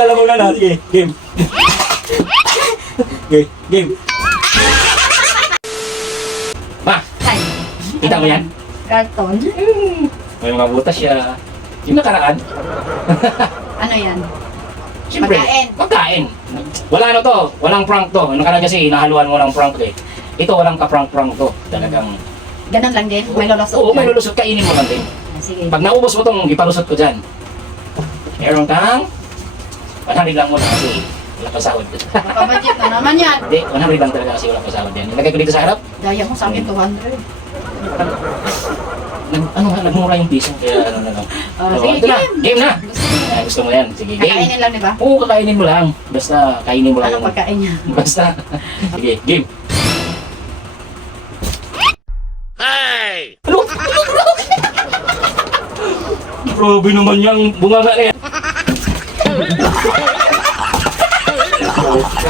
Alam mo na na. Sige, game. Okay, game. Ma, kita mo yan? karton. May mga butas siya. Yung nakaraan, Ano yan? Siyempre, Pagkain. Pagkain. Wala ano to, walang prank to. Ano ka na kasi, nahaluan mo ng prank eh. Ito walang ka-prank-prank to. Talagang, Ganun lang din. May lolos. oo, may lulusot, kainin mo lang din. Sige. Pag naubos mo tong ipalusot ko dyan, meron kang 100 lang muna kasi wala pa sahod. Makabudget na naman yan. Hindi, 100 lang talaga kasi wala pa sahod yan. Ilagay ko dito sa harap, Daya mo sa akin 200. nag, ano nga, nagmura yung piso. Kaya ano na lang. Oh, Oo, sige, ito na, game. game na. Gusto Ah, gusto mo yan, sige, game. Kakainin lang, di ba? Oo, kakainin mo lang. Basta, kainin mo lang. Anong pagkain niya? Basta. Sige, game. Ano? Grabe naman yung bunga nga na yan.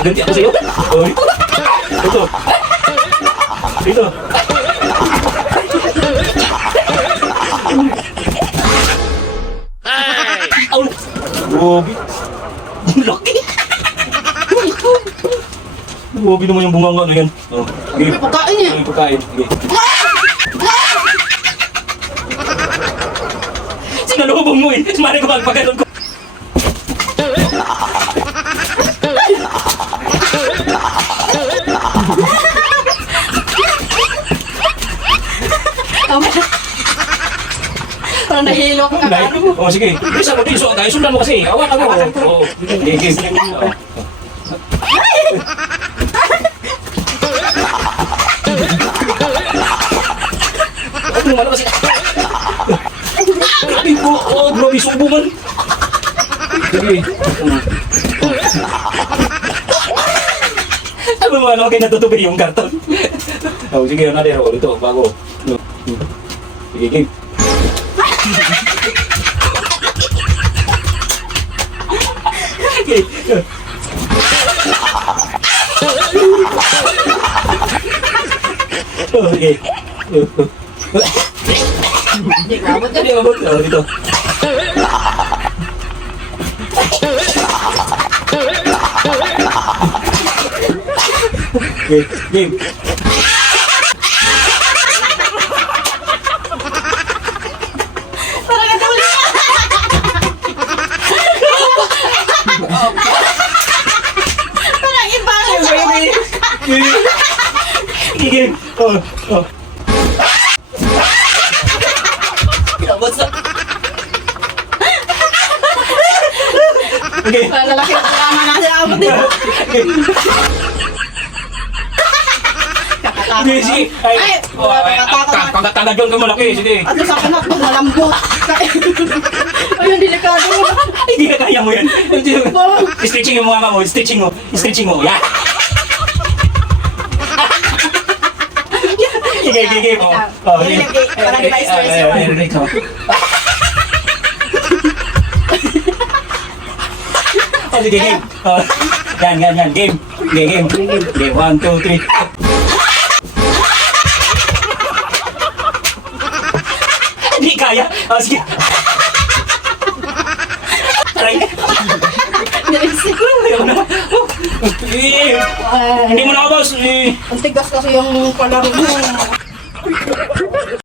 Ganti ako sa'yo. Oh, ito. Ito. Au! Grabe. Laki. Grabe naman yung bunga nga na yan. Oh. May pagkain niya. Ano yung pagkain? Sige. Sinalubong mo eh. Mari ko magpagano'n ko. Parang nahilo ko Nay, kakaano mo. oh, sige. Isa mo piso. Tayo sundan mo kasi. Awan mo. Oo. Oo. Ano naman kasi? Po. Oh, grabe subungan. Sige. Ano mo ano kayo natutupi yung karton? Oh, sige, ano na rin ito bago. No. Sige, game. Okay. Okay. Hindi ka. Oh, dito. Okay, game. Iba. Game. Oh, oh. Kinabot sa... Okay. Lalaki na kailangan natin abot dito. Sige, sige. Ay, Ay, ay, nakakatakot ah, na. Kagatagan ka malaki. Sige. At sa kanak mo, malambot. Ayun, delikado mo. Hindi na kaya mo yan. Stitching yung mga mo. Stitching mo. Stitching mo. Yan. Sige, sige, sige. Oh, Hindi, hindi. Parang iba stress yun. ay, ay, ikaw. Oh, sige, game. Oh, yan, yan, yan. Game. Game, game. Game, one, two, three. Kaya. Oh, sige. Aray. Nilisip. Ayaw na. Eh, Hindi mo na boss. Eh. Ang tigas kasi yung palaro mo.